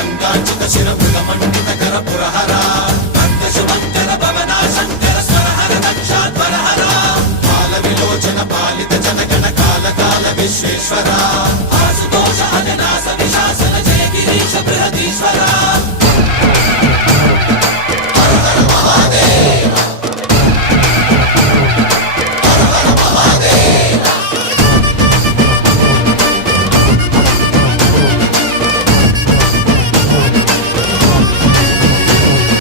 గంగాచిత శిర మృగమండిత కర పురహర భక్త శుభంకర భవనా శంకర స్వరహర దక్షాధ్వరహర పాల విలోచన పాలిత జనగణ కాల కాల విశ్వేశ్వర